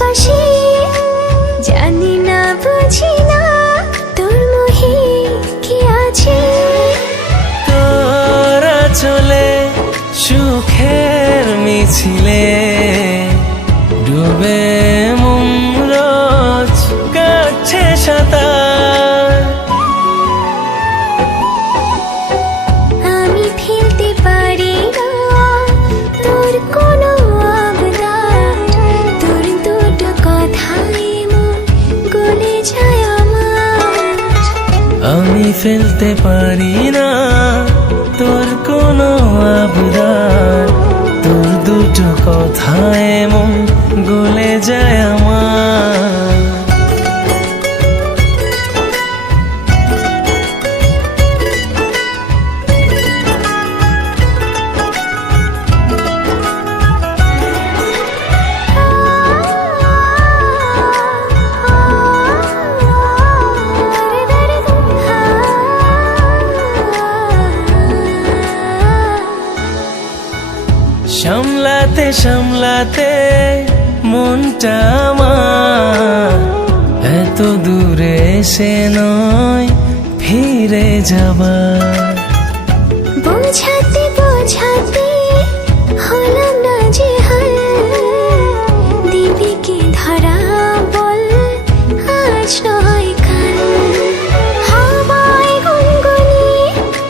চারপাশে জানি না বুঝি না তোর মোহে কি আছে। তোরা চলে সুখের মিছিলে ডুবে মন রোজ কাটছে সাঁতার। আমি ফেলতে পারি না তোর কোনো আবদার, তোর দুটো কথায় মন গলে যায় আমার। আমি ফেলতে পারি না তোর কোনো আবদার, তোর দুটো কথায় মন গলে যায় আমার। সামলাতে সামলাতে মনটা আমার এত দূরে এসে নয় ফিরে যাবার। বোঝাতে বোঝাতে হলাম না যে হাল, দিবি কি ধরা বল আজ নয় কাল। হাওয়ায় গুনগুনি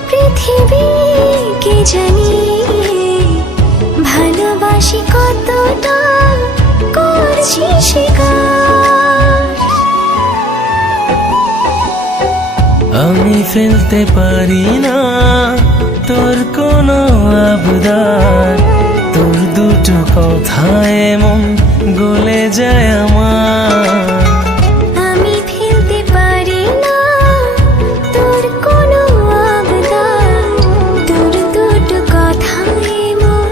পৃথিবীকে জানি, ভালোবাসি কতটা করছি স্বীকার। আমি ফেলতে পারি না তোর কোনো আবদার, তোর দুটো কথায় মন গলে যায় আমার। আমি ফেলতে পারি না তোর কোনো আবদার, তোর দুটো কথায় মন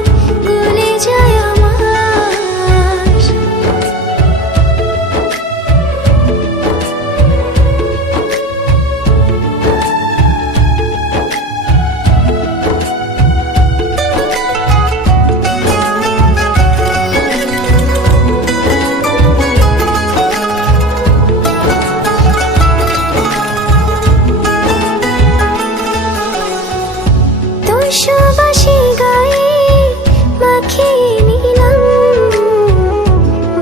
গলে যায় আমার। তোর সুবাসে গায়ে মাখিয়ে নিলাম,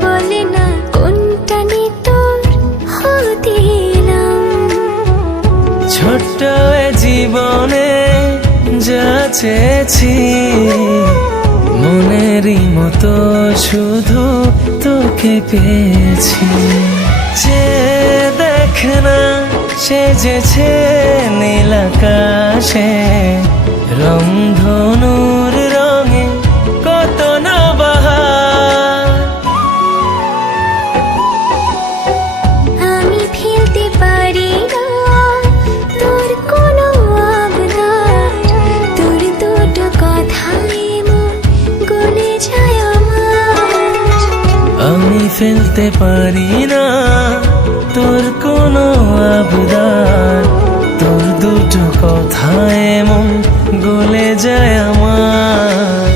বলে না কোনটা নে তোর হতে এলাম। ছোট্ট এ জীবনে যা চেয়েছি মনেরই মতো শুধু তোকে পেয়েছি। যে দেখ না সেজেছে নীল আকাশে রংধনুর রঙে কত না বাহার। আমি ফেলতে পারি না তোর কোনো আবদার, তোর দুটো কথায় মন গলে যায় আমার। আমি ফেলতে পারি না তোর কোনো আবদার, তোর দুটো কথায় মন গলে যায় আমার।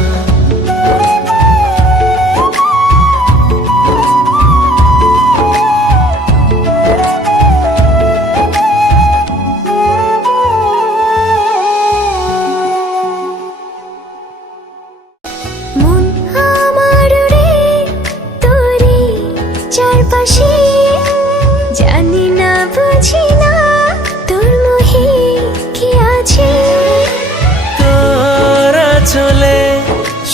মন আমার রে তোরে চারপাশে জানি না বুঝি না তোর মোহে কি আছে। তোরা চলে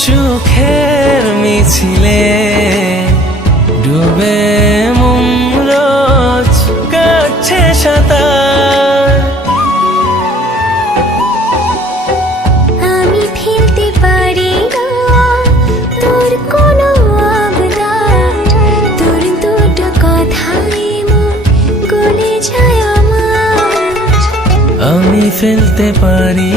সুখের মিছিলে ডুবে মন রোজ কাটছে সাঁতার। আমি ফেলতে পারি না তোর কোনো আবদার, তোর দুটো কথায় মন গলে যায় আমার। আমি ফেলতে পারি